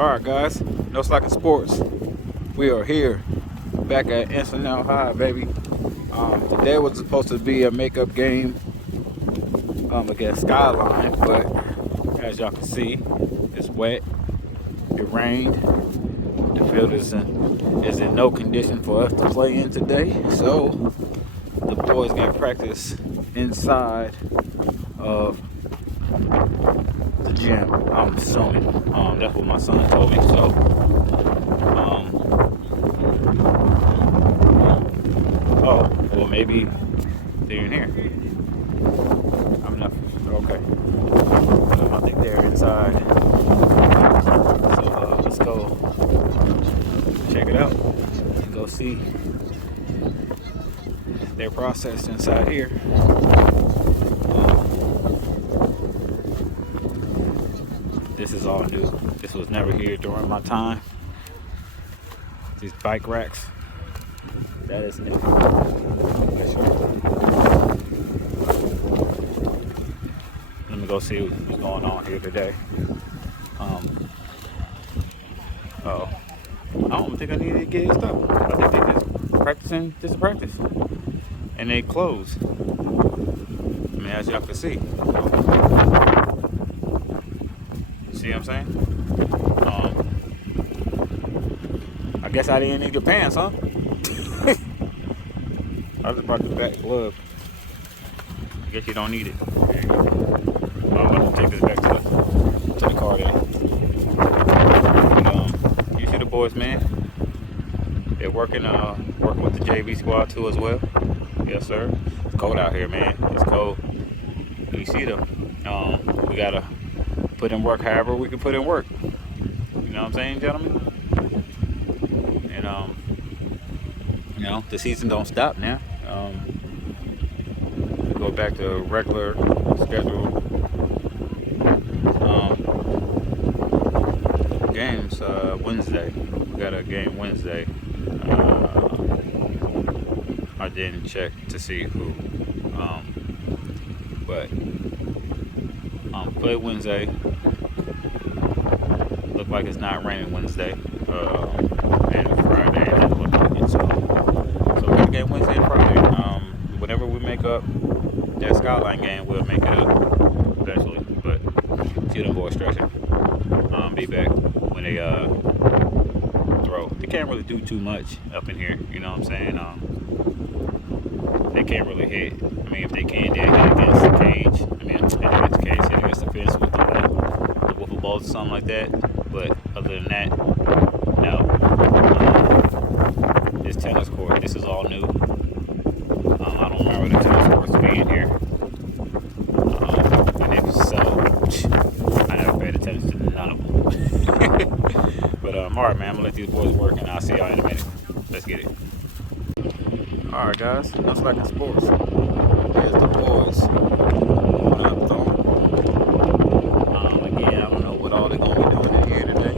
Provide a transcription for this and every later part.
Alright guys, NOSLACK'N Sports. We are here back at Encinal High, baby. Today was supposed to be a makeup game against Skyline, but as y'all can see, it's wet. It rained. The field is in no condition for us to play in today, so the boys got practice inside of the gym, I'm assuming. That's what my son told me. So oh, well, maybe they're in here. I'm not okay. I think they're inside. So let's go check it out and go see their process inside here. This is all new. This was never here during my time. These bike racks, that is new. Let me go see what's going on here today. I don't think I need to get stopped. I think they just practicing just to practice. And they close. I mean, as y'all can see. See what I'm saying? I guess I didn't need your pants, huh? I just brought the back glove. I guess you don't need it. I'm about to take this back to the car then. But, you see the boys, man. They're working with the JV squad too as well. Yes, sir. It's cold out here, man. It's cold. You see them. We gotta put in work however we can put in work. You know what I'm saying, gentlemen? And you know, the season don't stop now. We go back to regular schedule games Wednesday. We got a game Wednesday. I didn't check to see who, but play Wednesday. Look like it's not raining Wednesday, and Friday it doesn't look like it. So we got a game Wednesday and Friday. Whenever we make up that Skyline game, we'll make it up eventually. But see them boys stretching. Be back when they throw. They can't really do too much up in here. You know what I'm saying? They can't really hit. I mean, if they can, they hit against the cage. I mean, hit against the cage, hit against the fence with the wiffle balls or something like that. But other than that, no. This tennis court, this is all new. I don't remember the tennis courts being here. And if so, I never paid attention to none of them. But alright, man, I'm gonna let these boys work, and I'll see y'all in a minute. Let's get it. Alright guys, NOSLACK'N Sports. Here's the boys. Again, I don't know what all they're going to be doing in here today.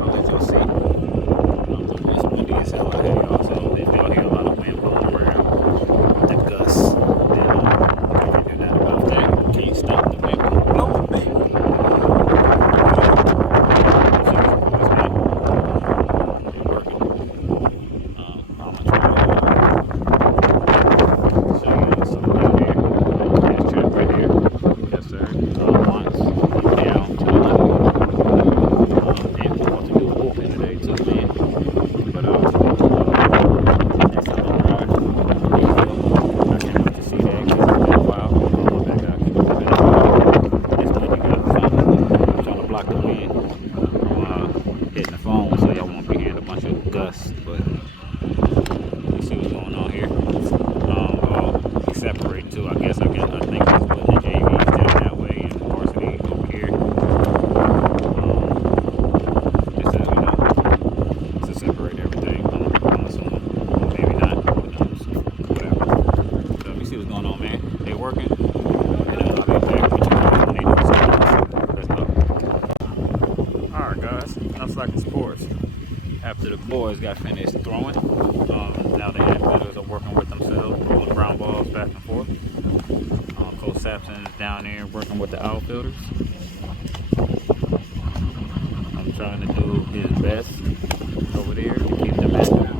I'll let y'all see. It's windy as hell out here, y'all, so if y'all hear a lot of wind blowing around, the Gust, then you can do that about that. Can't stop the wind blowing, baby. Hitting the phone, so y'all won't be hearing a bunch of Gust, but you see what's going on here. He's separating too. I think he's putting the JVs down that way and varsity over here. Just as we know, to separate everything. I'm assuming, maybe not. Who knows? Whatever. So you see what's going on, man. They're working, and I'll be back with you guys when they do something. Let's go. Alright guys, NOSLACK'N Sports. After the boys got finished throwing, now the outfielders are working with themselves, rolling ground balls back and forth. Coach Sampson is down there working with the outfielders. trying to do his best over there to keep them active.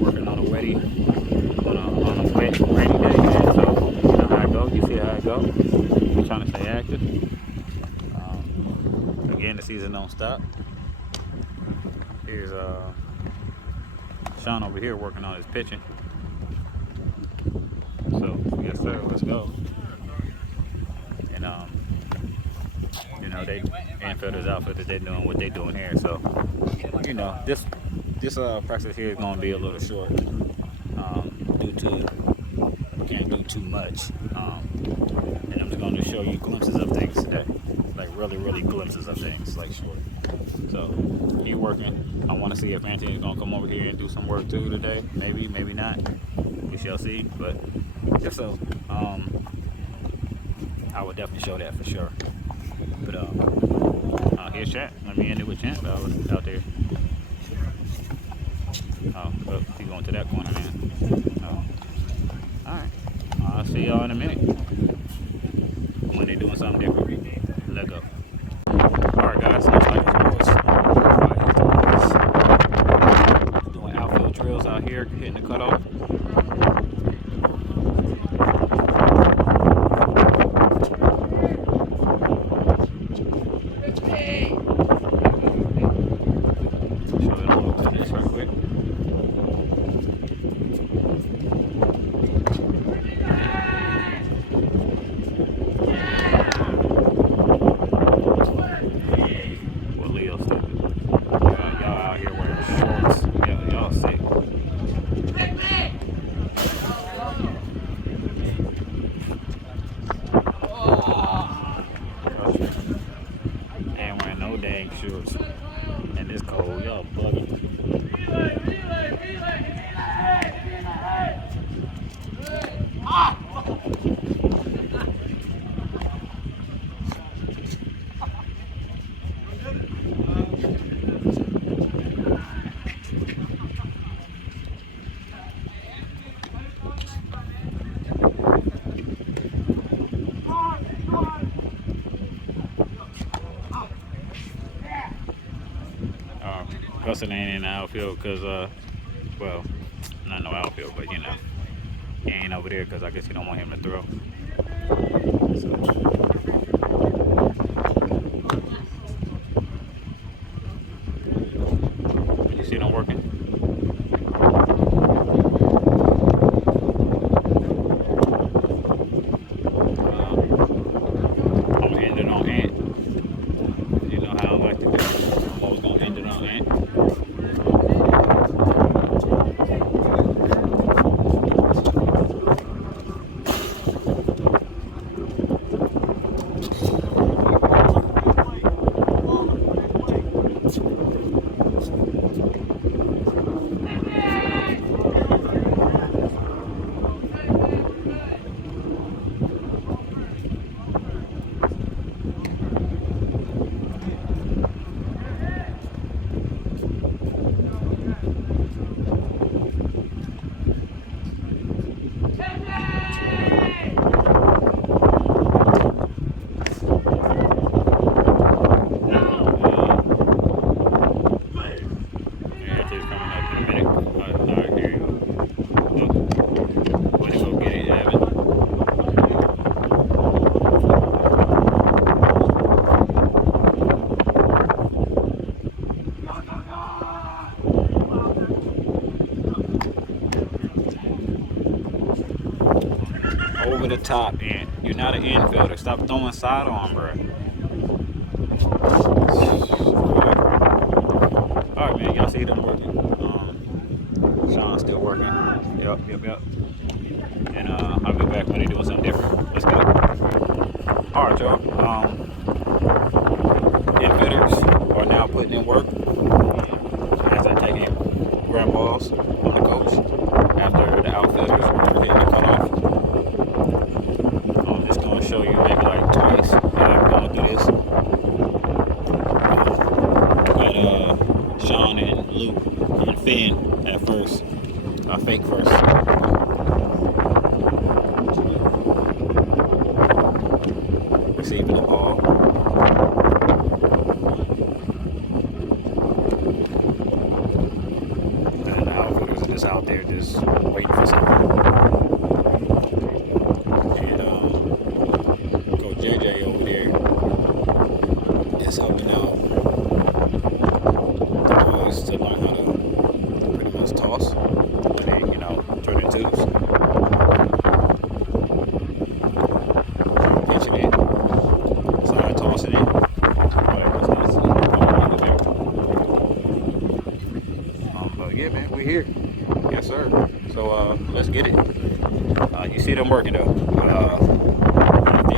Working on a wet rainy day, man. So you know how it goes. You see how it goes. He's trying to stay active. Again, the season don't stop. Here's Sean over here working on his pitching. So yes, sir. Let's go. And you know, they infielders, outfielders, they're doing what they're doing here. So you know, this practice here is going to be a little short due to we can't do too much. And I'm just going to show you glimpses of things today, like really glimpses of things, like short. So he working. I want to see if Anthony's going to come over here and do some work too today. Maybe, maybe not. We shall see. But if so, I would definitely show that for sure. But here's Champ. Let me end it with Champ out there. Oh, well, he's going to that corner, man. Oh. Alright. I'll see y'all in a minute when they're doing something different. Let go. Alright, guys. NOSLACK'N Sports. Doing outfield drills out here, hitting the cutoff. Dang shorts. And this cold, y'all bugging. Gust ain't in the outfield because, well, not no outfield, but you know, he ain't over there because I guess he don't want him to throw. So. You see them working? I'm gonna end it on Ant. You know how I like to do it. I'm always gonna end it on Ant. Over the top, and you're not an infielder. Stop throwing sidearm, bro. Alright, man, y'all see them working. Sean's still working. Yep. And I'll be back when they're doing something different. Let's go. Alright, y'all. Infielders are now putting in work as they're taking ground balls on the coach after the outfielders are hitting the cutoff. I'm just going to show you maybe like twice how I'm going to do this. Got Sean and Luke and Finn at first. Fake first. receiving the ball. And the outfielders are just out there just waiting for something. And Coach JJ over there is helping out the boys to learn how to pretty much toss when they, turn in twos. Pitching it, side tossing it, whatever. But yeah, man, we're here. Yes, sir. So let's get it. You see them working though.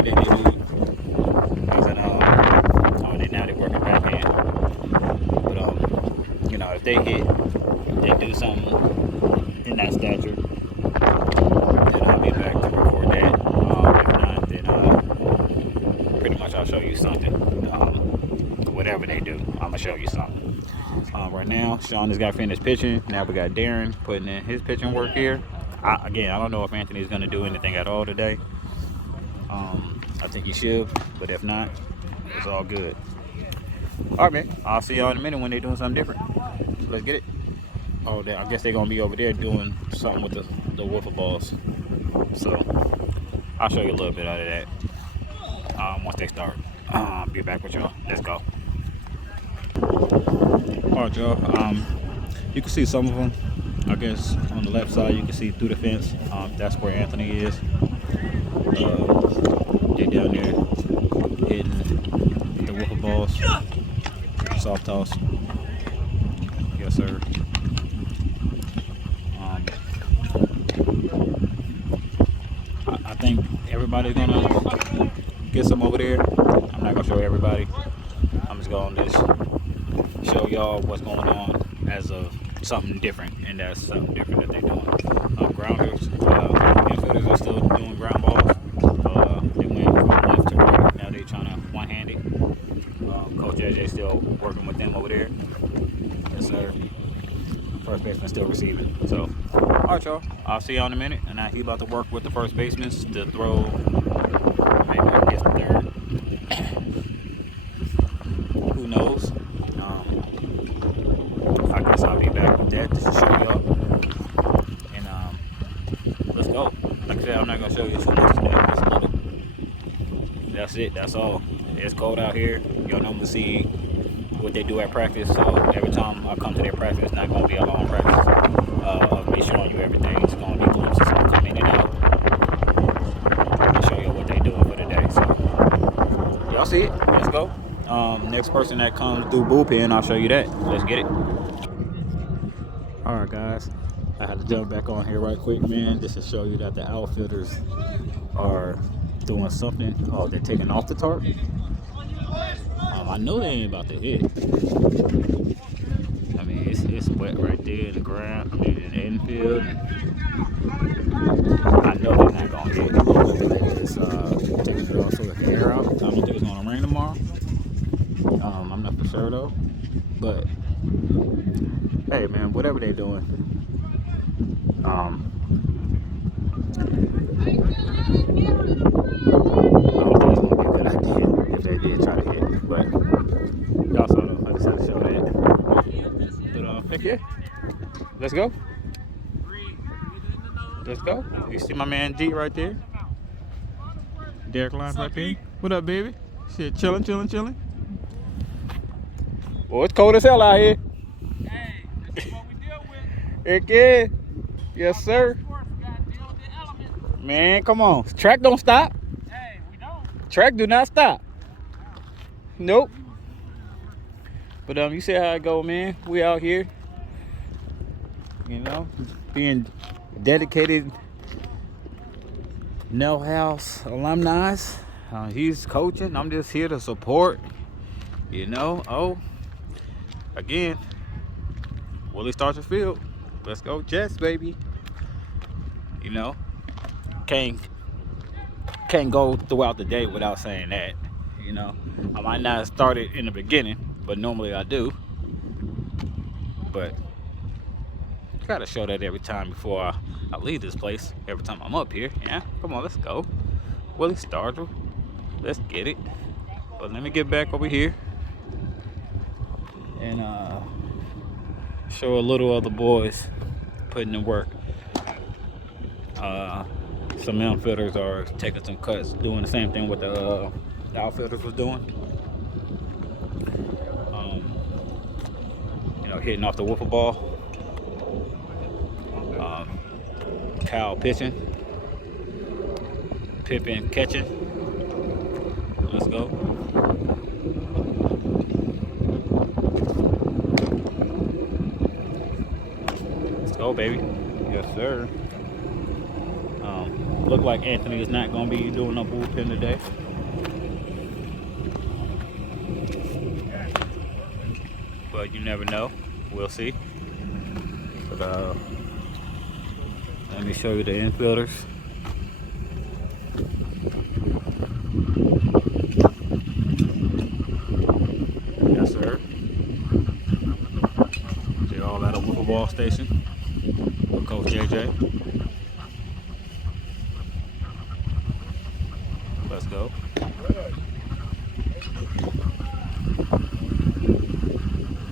They do. Now they're working backhand. But if they hit, they do something in that stature, then I'll be back to record that. If not, then pretty much I'll show you something. Whatever they do, I'm gonna show you something. Right now, Sean has got finished pitching. Now we got Darren putting in his pitching work here. I don't know if Anthony's gonna do anything at all today. I think he should, but if not, it's all good. All right, man. I'll see y'all in a minute when they're doing something different. Let's get it. Oh, I guess they're gonna be over there doing something with the wiffle balls. So I'll show you a little bit out of that once they start. Be back with y'all. Let's go. All right, y'all. You can see some of them. I guess on the left side you can see through the fence. That's where Anthony is. They're down there hitting the wiffle balls. Soft toss. Yes, sir. I think everybody's gonna get some over there. I'm not gonna show everybody. I'm just gonna show y'all what's going on as of something different, and that's something different that they're doing. Grounders, infielders are still doing ground balls. They went from left to right. Now they're trying to one-hand it. Coach JJ still working with them over there. Yes, sir. First baseman still receiving. So, all right, y'all. I'll see y'all in a minute. And now he about to work with the first baseman to throw. Maybe I guess third. Who knows? I guess I'll be back with that just to show y'all. And let's go. Like I said, I'm not gonna show you too much today. Just a little. That's it. That's all. It's cold out here. Y'all normally see what they do at practice. So every time I come to their practice, it's not gonna be a long practice of me showing you everything. It's gonna be glimpses. I'm coming in and out and show you what they doing for the day. So y'all see it. Let's go. Next person that comes through bullpen, I'll show you that. Let's get it. All right, guys. I had to jump back on here right quick, man, just to show you that the outfielders are doing something. Oh, they're taking off the tarp. I know they ain't about to hit. I mean, it's wet right there in the ground. I mean, in the infield. I know they're not gonna hit. They just taking it off so the air out. I don't think it's gonna rain tomorrow. I'm not for sure though. But hey, man, whatever they're doing. I don't think it's gonna be a good idea if they did try to hit. But y'all saw them. I just had to show that. But heck yeah. Let's go. Let's go. You see my man D right there? Derek Lyons right there. What up, baby? Shit, chilling. Well, it's cold as hell out here. Hey, this is what we deal with. Heck yeah. Yes, sir. Man, come on. Track don't stop. Hey, we don't. Track do not stop. Nope. But you see how it go, man. We out here, being dedicated No House alumni. He's coaching. I'm just here to support. Again, Willie starts the field. Let's go Jets, baby. Can't go throughout the day without saying that. I might not start it in the beginning, but normally I do. But gotta show that every time before I leave this place. Every time I'm up here. Yeah, come on, let's go. Willie Stargell. Let's get it. But let me get back over here and show a little of the boys putting in work. Some infielders are taking some cuts, doing the same thing what the outfielders was doing. You know, hitting off the wiffle ball. Kyle pitching. Pippin catching. Let's go. Let's go, baby. Yes, sir. Look like Anthony is not going to be doing no bullpen today. But you never know. We'll see. But let me show you the infielders. Yes, sir. They're all at a wiffle ball station with Coach JJ. Let's go.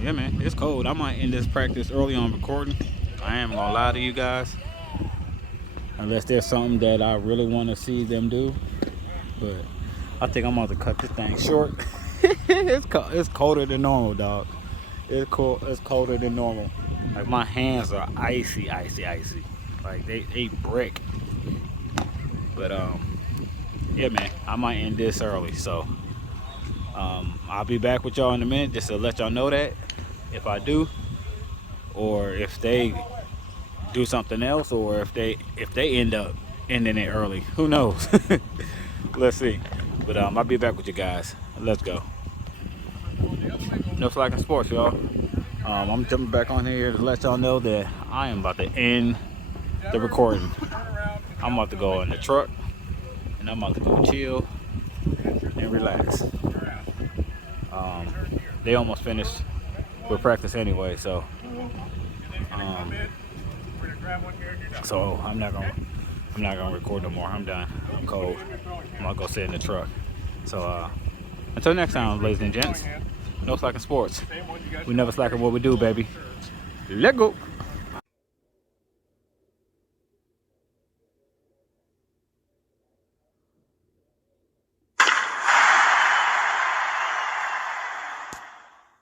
Yeah, man, it's cold. I might end this practice early on recording. I ain't gonna lie to you guys. Unless there's something that I really want to see them do. But I think I'm about to cut this thing short. It's colder than normal, dog. It's cold. It's colder than normal. Like my hands are icy. Like they brick. But yeah, man, I might end this early. So I'll be back with y'all in a minute just to let y'all know that if I do, or if they do something else, or if they end up ending it early. Who knows? Let's see. But I'll be back with you guys. Let's go. NOSLACK'N Sports, y'all. I'm jumping back on here to let y'all know that I am about to end the recording. I'm about to go in the truck and I'm about to go chill and relax. They almost finished with practice anyway, so I'm not gonna record no more. I'm done. I'm cold. I'm gonna go sit in the truck. So until next time, ladies and gents, NOSLACK'N Sports. We never slack in what we do, baby. Let go.